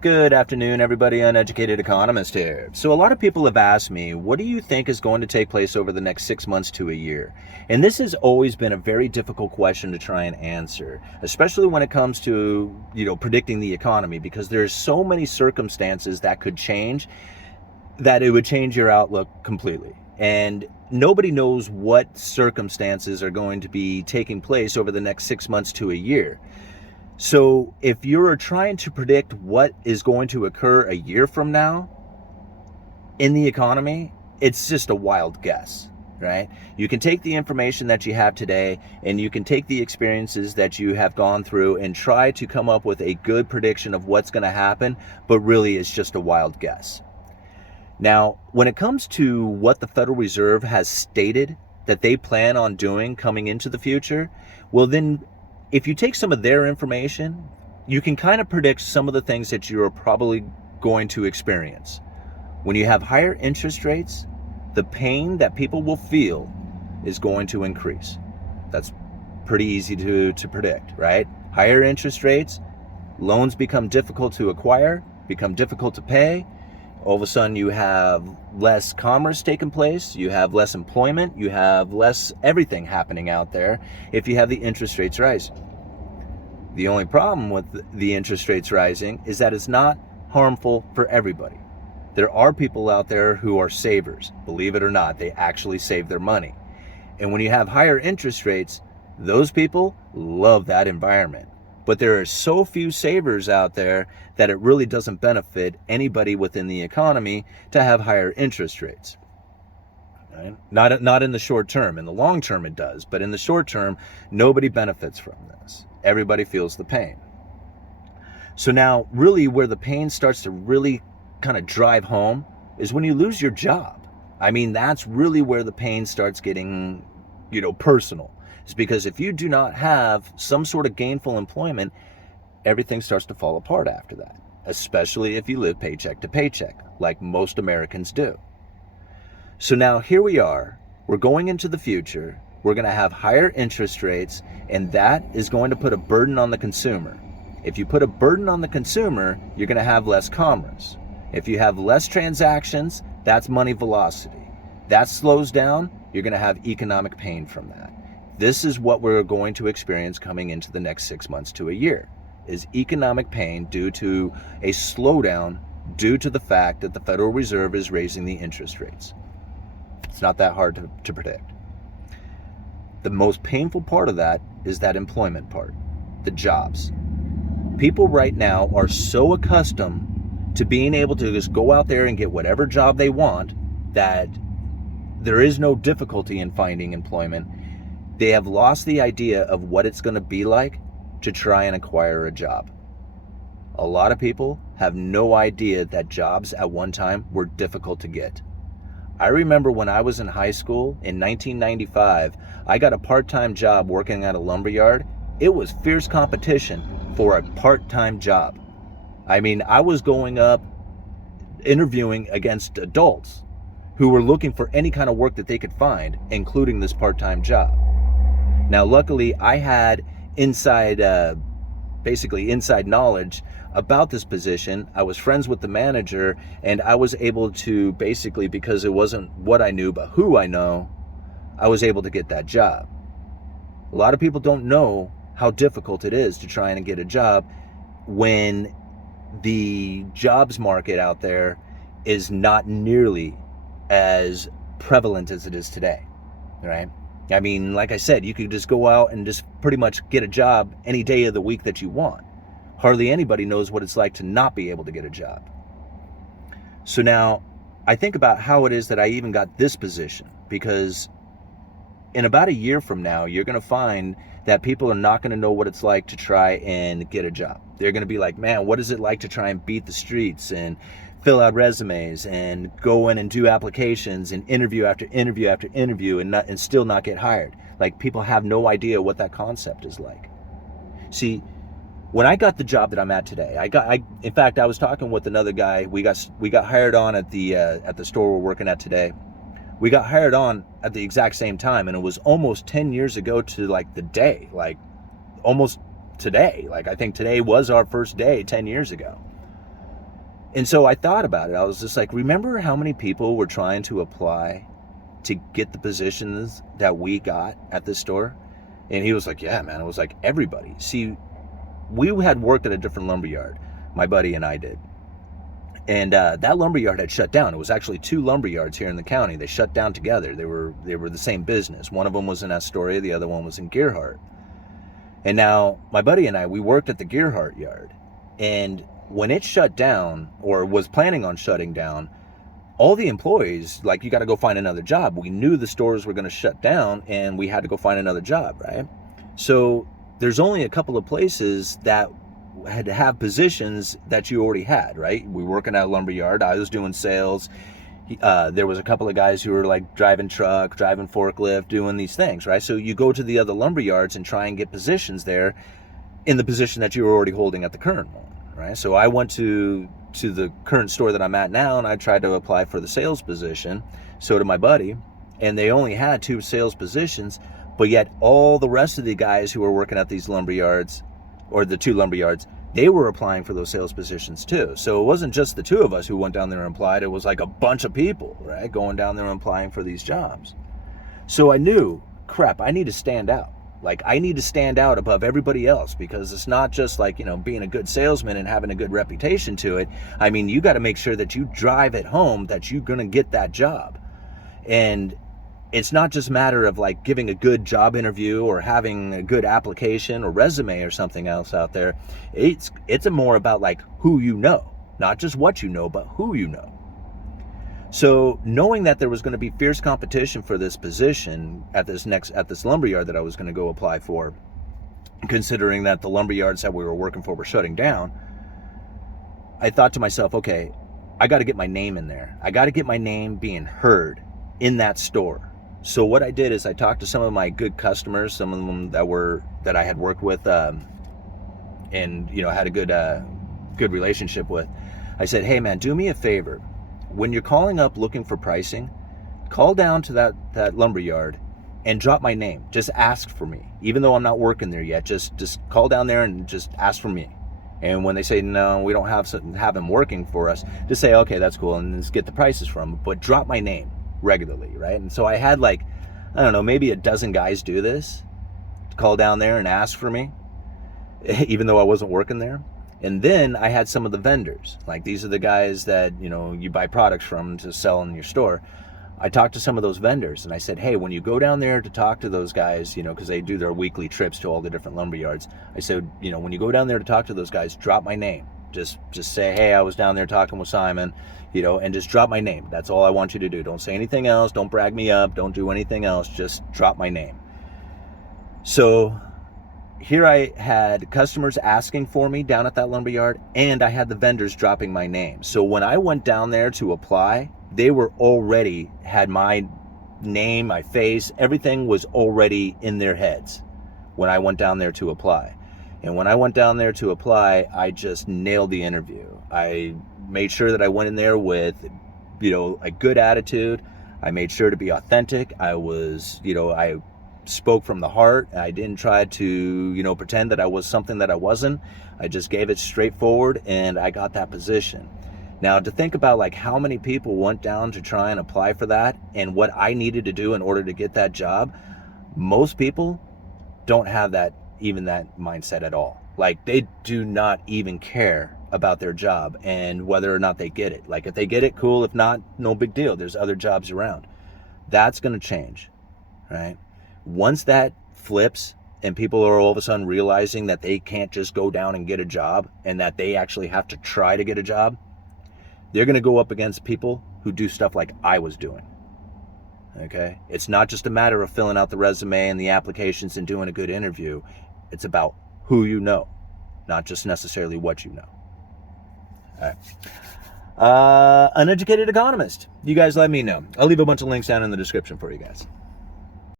Good afternoon, everybody. Uneducated Economist here. So, a lot of people have asked me, what do you think is going to take place over the next 6 months to a year? And this has always been a very difficult question to try and answer, especially when it comes to, predicting the economy, because there's so many circumstances that could change that it would change your outlook completely. And nobody knows what circumstances are going to be taking place over the next 6 months to a year. So if you're trying to predict what is going to occur a year from now in the economy, it's just a wild guess, right? You can take the information that you have today and you can take the experiences that you have gone through and try to come up with a good prediction of what's going to happen, but really it's just a wild guess. Now, when it comes to what the Federal Reserve has stated that they plan on doing coming into the future, well then, if you take some of their information, you can kind of predict some of the things that you're probably going to experience. When you have higher interest rates, the pain that people will feel is going to increase. That's pretty easy to predict, right? Higher interest rates, loans become difficult to acquire, become difficult to pay. All of a sudden you have less commerce taking place, you have less employment, you have less everything happening out there if you have the interest rates rising. The only problem with the interest rates rising is that it's not harmful for everybody. There are people out there who are savers. Believe it or not, they actually save their money. And when you have higher interest rates, those people love that environment. But there are so few savers out there that it really doesn't benefit anybody within the economy to have higher interest rates. Right? Not in the short term. In the long term it does, but in the short term, nobody benefits from this. Everybody feels the pain. So now really where the pain starts to really kind of drive home is when you lose your job. I mean, that's really where the pain starts getting, personal. It's because if you do not have some sort of gainful employment, everything starts to fall apart after that, especially if you live paycheck to paycheck, like most Americans do. So now here we are, we're going into the future, we're going to have higher interest rates, and that is going to put a burden on the consumer. If you put a burden on the consumer, you're going to have less commerce. If you have less transactions, that's money velocity. That slows down, you're going to have economic pain from that. This is what we're going to experience coming into the next 6 months to a year, is economic pain due to a slowdown due to the fact that the Federal Reserve is raising the interest rates. It's not that hard to predict. The most painful part of that is that employment part, the jobs. People right now are so accustomed to being able to just go out there and get whatever job they want that there is no difficulty in finding employment. They have lost the idea of what it's going to be like to try and acquire a job. A lot of people have no idea that jobs at one time were difficult to get. I remember when I was in high school in 1995, I got a part-time job working at a lumberyard. It was fierce competition for a part-time job. I mean, I was going up interviewing against adults who were looking for any kind of work that they could find, including this part-time job. Now, luckily, I had inside knowledge about this position. I was friends with the manager, and I was able to basically, because it wasn't what I knew, but who I know, I was able to get that job. A lot of people don't know how difficult it is to try and get a job when the jobs market out there is not nearly as prevalent as it is today, right? I mean, like I said, you could just go out and just pretty much get a job any day of the week that you want. Hardly anybody knows what it's like to not be able to get a job. So now I think about how it is that I even got this position, because in about a year from now, you're going to find that people are not going to know what it's like to try and get a job. They're going to be like, man, what is it like to try and beat the streets and fill out resumes and go in and do applications and interview after interview after interview and still not get hired? Like, people have no idea what that concept is like. See, when I got the job that I'm at today, in fact, I was talking with another guy. We got hired on at the store we're working at today. We got hired on at the exact same time, and it was almost 10 years ago to like the day, almost today. Like, I think today was our first day 10 years ago. And so I thought about it. I was just like, remember how many people were trying to apply to get the positions that we got at this store? And he was like, yeah, man. It was like everybody. See, we had worked at a different lumberyard, my buddy and I did. And that lumberyard had shut down. It was actually 2 lumberyards here in the county. They shut down together. They were the same business. One of them was in Astoria. The other one was in Gearhart. And now my buddy and I, we worked at the Gearhart yard. And when it shut down, or was planning on shutting down, all the employees, like, you got to go find another job. We knew the stores were going to shut down, and we had to go find another job, right? So there's only a couple of places that had to have positions that you already had, right? We were working at a lumberyard. I was doing sales. There was a couple of guys who were like driving truck, driving forklift, doing these things, right? So you go to the other lumberyards and try and get positions there in the position that you were already holding at the current one, right? So I went to the current store that I'm at now, and I tried to apply for the sales position. So did my buddy, and they only had 2 sales positions, but yet all the rest of the guys who were working at these lumberyards, or the 2 lumberyards, they were applying for those sales positions too. So it wasn't just the 2 of us who went down there and applied. It was like a bunch of people, right, going down there and applying for these jobs. So I knew, crap, I need to stand out. Like, I need to stand out above everybody else, because it's not just like, being a good salesman and having a good reputation to it. I mean, you got to make sure that you drive it home that you're going to get that job. And it's not just a matter of like giving a good job interview or having a good application or resume or something else out there. It's more about like who you know, not just what you know, but who you know. So knowing that there was going to be fierce competition for this position at this lumberyard that I was going to go apply for, considering that the lumberyards that we were working for were shutting down, I thought to myself, okay, I got to get my name in there. I got to get my name being heard in that store. So what I did is I talked to some of my good customers, some of them that I had worked with, and had a good relationship with. I said, hey man, do me a favor. When you're calling up looking for pricing, call down to that lumberyard and drop my name. Just ask for me, even though I'm not working there yet. Just call down there and just ask for me. And when they say no, we don't have him working for us, just say, okay, that's cool, and just get the prices from him. But drop my name regularly, right? And so I had like, I don't know, maybe a dozen guys do this, call down there and ask for me, even though I wasn't working there. And then I had some of the vendors, like these are the guys that, you buy products from to sell in your store. I talked to some of those vendors and I said, hey, when you go down there to talk to those guys, because they do their weekly trips to all the different lumberyards. I said, when you go down there to talk to those guys, drop my name. Just say, hey, I was down there talking with Simon, and just drop my name. That's all I want you to do. Don't say anything else. Don't brag me up. Don't do anything else. Just drop my name. So here I had customers asking for me down at that lumberyard, and I had the vendors dropping my name. So when I went down there to apply, they were already had my name, my face, everything was already in their heads when I went down there to apply. And when I went down there to apply, I just nailed the interview. I made sure that I went in there with, a good attitude. I made sure to be authentic. I was, I spoke from the heart. I didn't try to, pretend that I was something that I wasn't. I just gave it straightforward, and I got that position. Now, to think about like how many people went down to try and apply for that and what I needed to do in order to get that job, most people don't have that mindset at all. Like, they do not even care about their job and whether or not they get it. Like, if they get it, cool. If not, no big deal. There's other jobs around. That's going to change, right? Once that flips and people are all of a sudden realizing that they can't just go down and get a job and that they actually have to try to get a job, they're going to go up against people who do stuff like I was doing. Okay? It's not just a matter of filling out the resume and the applications and doing a good interview. It's about who you know, not just necessarily what you know. All right. Uneducated economist. You guys let me know. I'll leave a bunch of links down in the description for you guys.